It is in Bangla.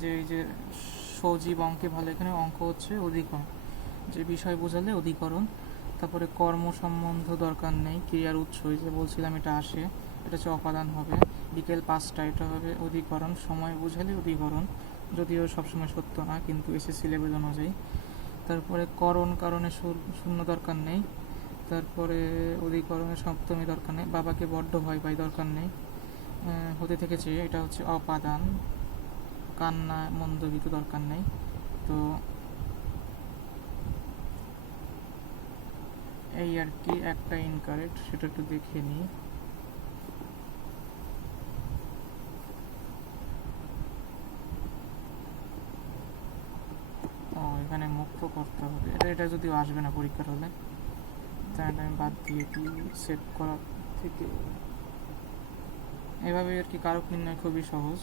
যে এই যে সজীব অঙ্কে ভালো, এখানে অঙ্ক হচ্ছে অধিকরণ, যে বিষয় বোঝালে অধিকরণ। তারপরে কর্ম সম্বন্ধ দরকার নেই, ক্রিয়ার উৎস, এই যে বলছিলাম এটা আসে, এটা হচ্ছে অপাদান হবে। বিকেল 5টা, এটা হবে অধিকরণ, সময় বোঝালে অধিকরণ, যদিও সবসময় সত্য না কিন্তু এসএসসি লেভেল অনুযায়ী। তারপরে করণ, কারণে শূন্য দরকার নেই। তারপরে অধিকরণের সপ্তমী দরকার নেই, বাবাকে বড্ড ভয় পাই দরকার নেই। হতে থেকেছে, এটা হচ্ছে অপাদান, কান্না মন্দগীত দরকার নেই। তো এই আর কি, একটা ইনকারেক্ট, সেটা একটু দেখে নিই। ও, এখানে মুক্ত করতে হবে, এটা যদিও আসবে না পরীক্ষার হলে, তাই আমি বাদ দিয়ে দিই সেভ করার থেকে। এভাবে আর কি কারক নির্ণয় খুবই সহজ।